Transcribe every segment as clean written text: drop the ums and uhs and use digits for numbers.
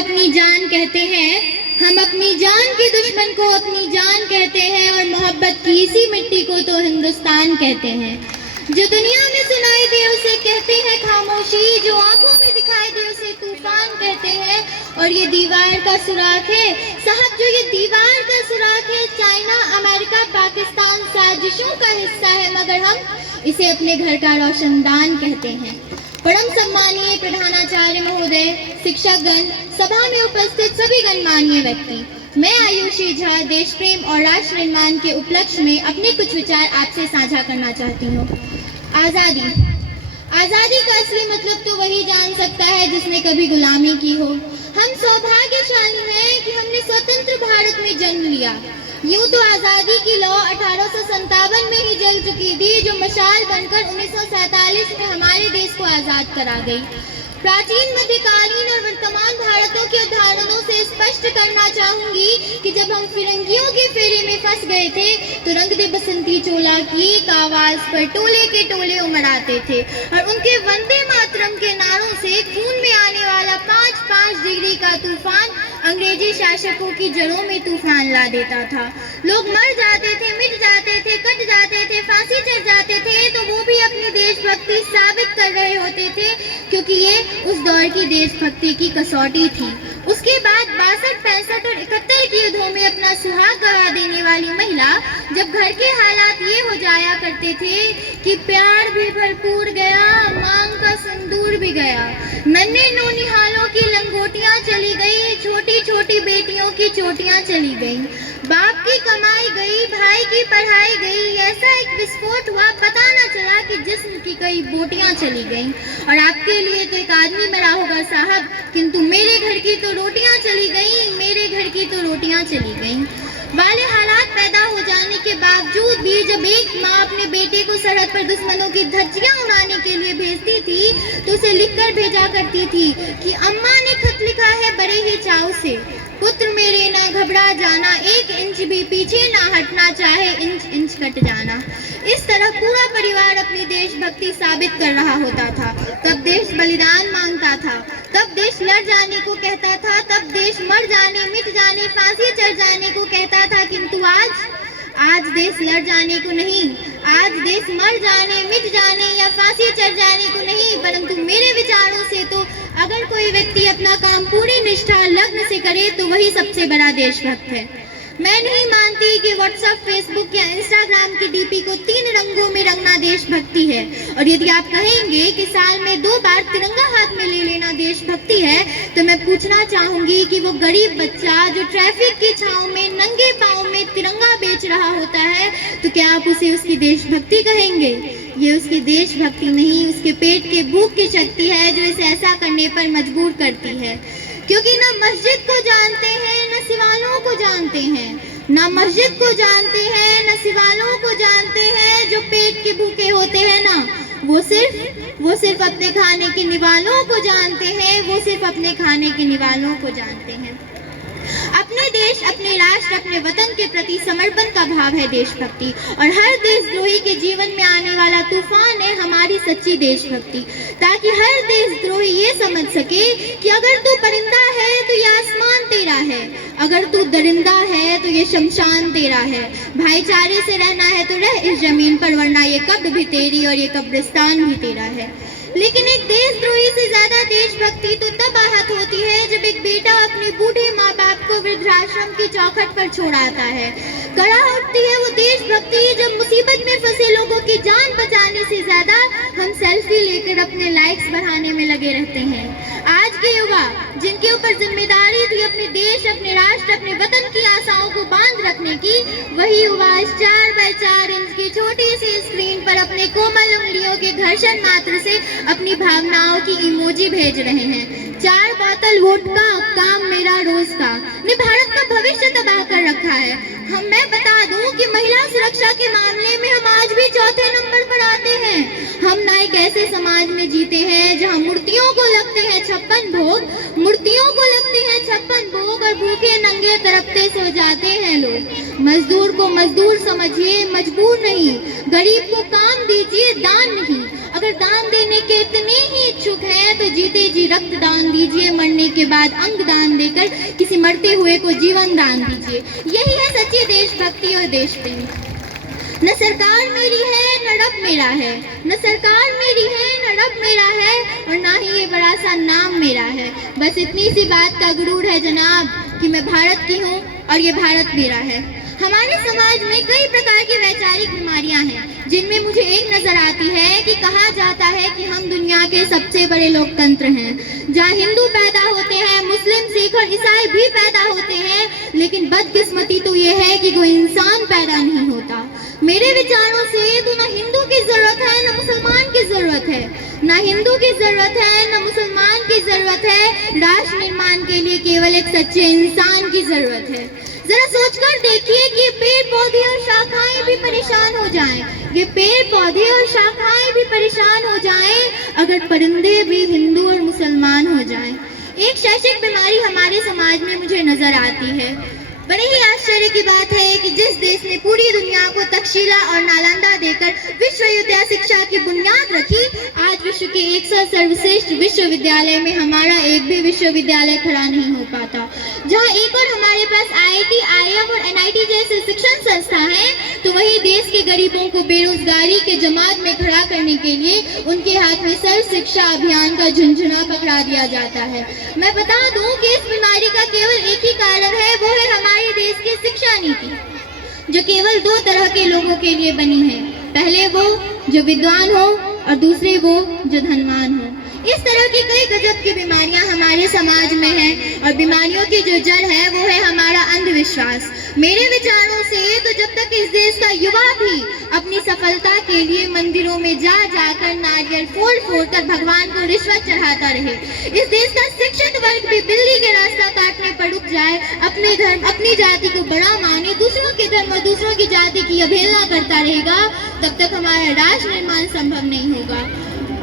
अपनी जान कहते हैं, हम अपनी जान के दुश्मन को अपनी जान कहते हैं, और मोहब्बत की इसी मिट्टी को तो हिंदुस्तान कहते हैं। जो दुनिया में सुनाई दे उसे कहते हैं खामोशी, जो आंखों में दिखाई दे उसे तूफान कहते हैं। और ये दीवार का सुराख है साहब, जो ये दीवार का सुराख है, चाइना, अमेरिका, पाकिस्तान साजिशों का हिस्सा है, मगर हम इसे अपने घर का रोशनदान कहते हैं। परम सम्मानीय प्रधानाचार्य महोदय, शिक्षकगण, सभा में उपस्थित सभी गणमान्य व्यक्ति, मैं आयुषी झा देश प्रेम और राष्ट्र निर्माण के उपलक्ष्य में अपने कुछ विचार आपसे साझा करना चाहती हूँ। आज़ादी। आज़ादी का असली मतलब तो वही जान सकता है जिसने कभी गुलामी की हो। हम सौभाग्यशाली हैं कि हमने स्वतंत्र भारत में जन्म लिया। यूं तो आज़ादी की लौ 1857 में ही जल चुकी थी, जो मशाल बनकर 1947 में हमारे देश को आज़ाद करा गई। प्राचीन, मध्यकालीन और वर्तमान भारतों के उदाहरणों से स्पष्ट करना चाहूंगी कि जब हम फिरंगियों के फेरे में फंस गए थे तो रंग दे बसंती चोला की आवाज पर टोले के टोले उमड़ आते थे, और उनके वंदे मातरम के नारों से खून में आने वाला 5-5 डिग्री का तूफान अंग्रेजी शासकों की जड़ों में तूफान ला देता था। लोग मर जाते थे, मिट जाते थे, कट जाते थे, फांसी चढ़ जाते थे, तो वो भी अपनी देशभक्ति साबित कर रहे होते थे, क्योंकि ये उस दौर की देशभक्ति की कसौटी थी। उसके बाद 62, 65 और 71 की युद्धों में अपना सुहाग गवा देने वाली महिला, जब घर के हालात ये हो जाया करते थे कि प्यार भी भरपूर गया, मांग का सिंदूर भी गया, नन्हे नौनिहालों की लंगोटियां चली गई, छोटी छोटी बेटियों की चोटियां चली गई, बाप की कमाई गई, भाई की पढ़ाई गई, ऐसा एक विस्फोट हुआ, पता न चला कि जिस्म की कई बोटियां चली गईं। और आपके लिए तो एक आदमी मरा होगा साहब, किंतु मेरे घर की तो रोटियां चली गईं, मेरे घर की तो रोटियां चली गईं वाले हालात पैदा हो जाने के बावजूद भी जब एक माँ अपने बेटे को सरहद पर दुश्मनों की धज्जियां उड़ाने के लिए भेजती थी तो उसे लिखकर भेजा करती थी कि अम्मा ने खत लिखा है बड़े ही चाव से, पुत्र मेरे ना घबरा जाना, 1 इंच भी पीछे ना हटना, चाहे इंच इंच कट जाना। इस तरह पूरा परिवार अपनी देशभक्ति साबित कर रहा होता था। तब देश बलिदान मांगता था, तब देश लड़ जाने को कहता था, तब देश मर जाने, मिट जाने, फांसी चढ़ जाने को कहता था, किंतु आज देश लड़ जाने को नहीं, आज देश मर जाने, मिट जाने या फांसी चढ़ जाने को नहीं, परंतु मेरे विचारों से तो अगर कोई व्यक्ति अपना काम पूरी निष्ठा लग्न से करे तो वही सबसे बड़ा देशभक्त है। मैं नहीं मानती कि व्हाट्सएप, फेसबुक या इंस्टाग्राम की डीपी को 3 रंगों में रंगना देशभक्ति है। और यदि आप कहेंगे कि साल में 2 बार तिरंगा हाथ में ले लेना देशभक्ति है, तो मैं पूछना चाहूंगी कि वो गरीब बच्चा जो ट्रैफिक की छांव में नंगे पांव में तिरंगा बेच रहा होता है, तो क्या आप उसे उसकी देशभक्ति कहेंगे? ये उसकी देशभक्ति नहीं, उसके पेट के भूख की शक्ति है जो इसे ऐसा करने पर मजबूर करती है। क्योंकि न मस्जिद को जानते हैं, न सिवालों को जानते हैं, न मस्जिद को जानते हैं, न सिवालों को जानते हैं, जो पेट के भूखे होते हैं ना, वो सिर्फ अपने खाने के निवालों को जानते हैं, वो सिर्फ अपने खाने के निवालों को जानते हैं। अपने देश, अपने राष्ट्र, अपने वतन के प्रति समर्पण का भाव है देशभक्ति, और हर देशद्रोही के जीवन में आने वाला तूफान है हमारी सच्ची देशभक्ति, ताकि हर देशद्रोही ये समझ सके कि अगर तू परिंदा है तो ये आसमान तेरा है, अगर तू दरिंदा है तो ये शमशान तेरा है, भाईचारे से रहना है तो रह इस जमीन पर, वरना ये कब्र भी तेरी और ये कब्रिस्तान भी तेरा है। लेकिन एक देशद्रोही से ज्यादा देशभक्ति तो तब आहत होती है जब एक बेटा अपने बूढ़े माँ बाप को वृद्धाश्रम की चौखट पर छोड़ आता है। कड़ा उठती है वो देशभक्ति जब मुसीबत में फंसे लोगों की जान बचाने से ज्यादा हम सेल्फी लेकर अपने लाइक्स बढ़ाने में लगे रहते हैं। आज के युवा जिनके ऊपर जिम्मेदारी थी अपने देश, अपने राष्ट्र, अपने वतन की आशाओं को बांध रखने की, वही युवा इस 4x4 इंच की छोटी सी स्क्रीन पर अपने कोमल उंगलियों के घर्षण मात्र से अपनी भावनाओं की इमोजी भेज रहे हैं। 4 बोतल वोडका, काम मेरा रोज का, ने भारत का भविष्य तबाह कर रखा है। मैं बता दूं कि महिला सुरक्षा के मामले में हम आज भी 4थे नंबर पर आते हैं। हम ना एक ऐसे समाज में जीते हैं जहां मूर्तियों को लगते हैं 56 भोग, मूर्तियों को लगते हैं 56 भोग, और भूखे नंगे तड़पते सो जाते हैं लोग। मजदूर को मजदूर समझिए, मजबूर नहीं। गरीब को काम दीजिए, दान नहीं। अगर दान देने के इतने ही इच्छुक हैं तो जीते जी रक्त दान दीजिए, मरने के बाद अंग दान देकर किसी मरते हुए को जीवन दान दीजिए। यही है सच्ची देशभक्ति और देश प्रेम। न सरकार मेरी है न रब मेरा है, न सरकार मेरी है न रब मेरा है, और ना ही ये बड़ा सा नाम मेरा है। बस इतनी सी बात का गुरूर है जनाब कि मैं भारत की हूँ और ये भारत मेरा है। हमारे समाज में कई प्रकार की वैचारिक बीमारियां हैं, जिनमें मुझे एक नजर आती है कि कहा जाता है कि हम दुनिया के सबसे बड़े लोकतंत्र हैं, जहां हिंदू पैदा होते हैं, मुस्लिम, सिख और ईसाई भी पैदा होते हैं, लेकिन बदकिस्मती तो ये है कि कोई इंसान पैदा नहीं होता। मेरे विचारों से तो ना हिंदू की जरूरत है न मुसलमान की जरूरत है, ना हिंदू की जरूरत है न मुसलमान की जरूरत है। राष्ट्र निर्माण के लिए केवल एक सच्चे इंसान की जरूरत है। जरा सोचकर देखिए कि पेड़ पौधे और शाखाएं भी परेशान हो जाएं, ये पेड़ पौधे और शाखाएं भी परेशान हो जाएं अगर परिंदे भी हिंदू और मुसलमान हो जाएं। एक शैक्षिक बीमारी हमारे समाज में मुझे नजर आती है। बड़े ही आश्चर्य की बात है कि जिस देश ने पूरी दुनिया को तक्षशिला और नालंदा देकर विश्वविद्यालय शिक्षा की बुनियाद रखी, आज विश्व के 100 सर्वश्रेष्ठ विश्वविद्यालय में हमारा एक भी विश्वविद्यालय खड़ा नहीं हो पाता। जहां एक और हमारे पास IIT, IIM और NIT जैसे शिक्षण संस्था हैं, तो वही देश के गरीबों को बेरोजगारी के जमात में खड़ा करने के लिए उनके हाथ में सर्व शिक्षा अभियान का झुंझुना पकड़ा दिया जाता है। मैं बता दूं कि इस बीमारी का केवल एक ही कारण है, वो है हमारे देश की शिक्षा नीति, जो केवल 2 तरह के लोगों के लिए बनी है। पहले वो जो विद्वान हो और दूसरे वो जो धनवान हो। इस तरह की कई गजब की बीमारियां हमारे समाज में हैं, और बीमारियों की जो जड़ है वो है हमारा अंधविश्वास। मेरे विचारों से तो जब तक इस देश का युवा भी अपनी सफलता के लिए मंदिरों में जा जाकर नारियल फोड़ कर भगवान को रिश्वत चढ़ाता रहे, इस देश का शिक्षित वर्ग भी बिल्ली के रास्ता काटने पर रुक जाए, अपने धर्म अपनी जाति को बड़ा माने, दूसरों के धर्म और दूसरों की जाति की अवहेलना करता रहेगा, तब तक हमारा राष्ट्र निर्माण संभव नहीं होगा।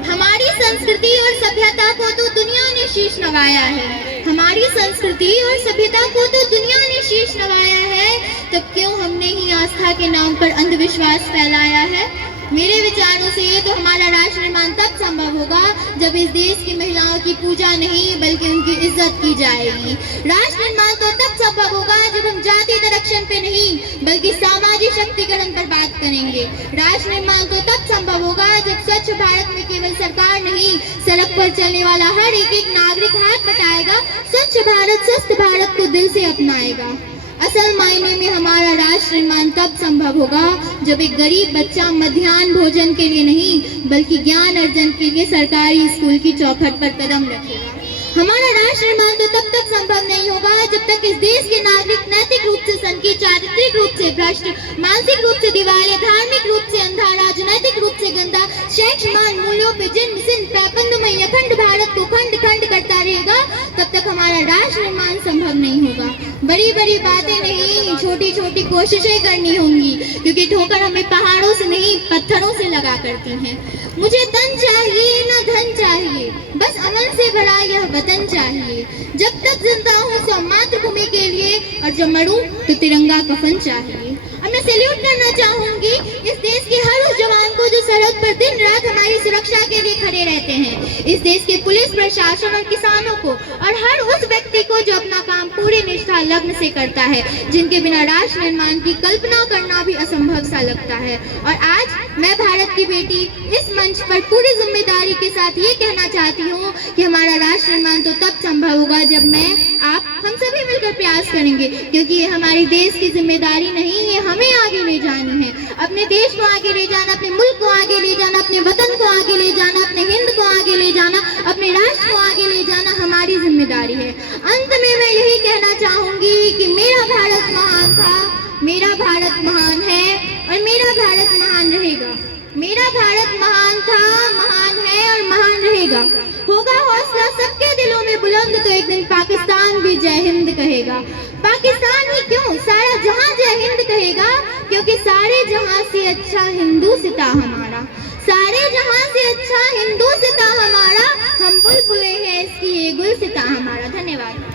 हमारी संस्कृति और सभ्यता को तो दुनिया ने शीश नवाया है, हमारी संस्कृति और सभ्यता को तो दुनिया ने शीश नवाया है, तब क्यों हमने ही आस्था के नाम पर अंधविश्वास फैलाया है। मेरे विचारों से तो हमारा राष्ट्र निर्माण तब संभव होगा जब इस देश की महिलाओं की पूजा नहीं बल्कि उनकी इज्जत की जाएगी। राष्ट्र निर्माण तो तब संभव होगा जब हम जाति आरक्षण पे नहीं बल्कि सामाजिक शक्तिकरण पर बात करेंगे। राष्ट्र निर्माण तो तब संभव होगा जब स्वच्छ भारत में केवल सरकार नहीं, सड़क पर चलने वाला हर एक नागरिक हाथ बटाएगा, स्वच्छ भारत स्वस्थ भारत को दिल से अपनाएगा। असल मायने में हमारा राष्ट्र निर्माण तब संभव होगा जब एक गरीब बच्चा मध्याह्न भोजन के लिए नहीं बल्कि ज्ञान अर्जन के लिए सरकारी स्कूल की चौखट पर कदम रखेगा। हमारा राष्ट्र निर्माण तो तब तक संभव नहीं होगा जब तक इस देश के नागरिक नैतिक रूप से संकीर्ण, चारित्रिक रूप से भ्रष्ट, मानसिक रूप से दिवालिया, धार्मिक रूप से अंधा, राजनैतिक रूप से गंदा, शैक्षमान मूल्यों पे जिन सिंध पैपंदमय अखंड भारत को खंड खंड करता रहेगा, तब तक हमारा राष्ट्र निर्माण संभव नहीं होगा। बड़ी बड़ी बातें नहीं, छोटी छोटी कोशिशें करनी होंगी, क्योंकि ठोकर हमें पहाड़ों से नहीं पत्थरों से लगा करती हैं। मुझे तन चाहिए ना धन चाहिए, बस अमन से भरा यह वतन चाहिए। जब तक जिंदा हूँ सब मातृभूमि के लिए, और जब मरूं तो तिरंगा कफन चाहिए। अब मैं सैल्यूट करना चाहूंगी इस देश के हर उस जवान को जो सरहद पर दिन रात हमारी सुरक्षा के लिए खड़े रहते हैं, इस देश के पुलिस प्रशासन और किसानों को, और हर उस व्यक्ति को जो अपना काम पूरी निष्ठा लग्न से करता है, जिनके बिना राष्ट्र निर्माण की कल्पना करना भी असंभव सा लगता है। और आज मैं भारत की बेटी इस मंच पर पूरी जिम्मेदारी के साथ ये कहना चाहती हूँ कि हमारा राष्ट्र निर्माण तो तब संभव होगा जब मैं, आप, हम सभी मिलकर प्रयास करेंगे, क्योंकि ये हमारे देश की जिम्मेदारी नहीं है, हमें आगे ले जानी है। अपने देश को आगे ले जाना, अपने मुल्क को आगे ले जाना, अपने वतन को आगे ले जाना, अपने हिंद को आगे ले जाना, अपने राष्ट्र को आगे ले जाना हमारी जिम्मेदारी है। अंत में मैं यही कहना चाहूंगी कि मेरा भारत महान था, मेरा भारत महान है और मेरा भारत महान रहेगा। मेरा भारत महान था, महान है और महान रहेगा। होगा हौसला सबके दिलों में बुलंद तो एक दिन पाकिस्तान भी जय हिंद कहेगा। पाकिस्तान ही क्यों, सारा जहां जय हिंद कहेगा, क्योंकि सारे जहां से अच्छा हिंदू सिता हमारा, सारे जहां से अच्छा हिंदू सिता हमारा, हम बुलबुलें हैं इसकी ये गुल सिता हमारा। धन्यवाद।